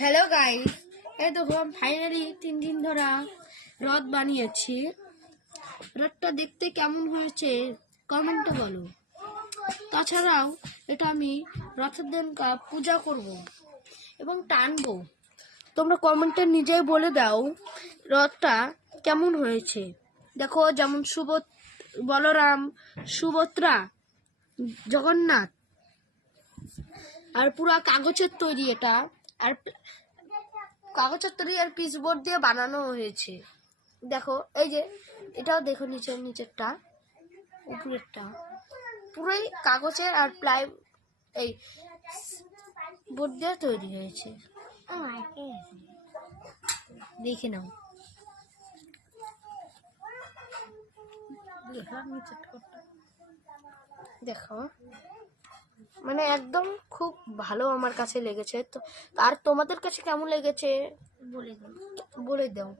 Hello guys, এই দেখো finally 3 দিন ধরে রথ বানিয়েছি। রথটা দেখতে কেমন হয়েছে কমেন্টে বলো। তাছাড়াও এটা আমি রথের দিন পূজা করব এবং টানবো। তোমরা কমেন্টে নিজেই বলে দাও রথটা কেমন হয়েছে। দেখো যেমন বলরাম, সুভদ্রা, জগন্নাথ, আর পুরা কাগজের তৈরি এটা। আর কাগজের তৈরি আর পিচবোর্ড দিয়ে বানানো হয়েছে। দেখো এই যে এটাও দেখো, নিচেরটা উপরেরটা পুরোই কাগজের আর এই বোর্ড দিয়ে তৈরি হয়েছে। দেখে নাও। দেখো মানে একদম খুব ভালো আমার কাছে লেগেছে। তো আর তোমাদের কাছে কেমন লেগেছে বলে দাও।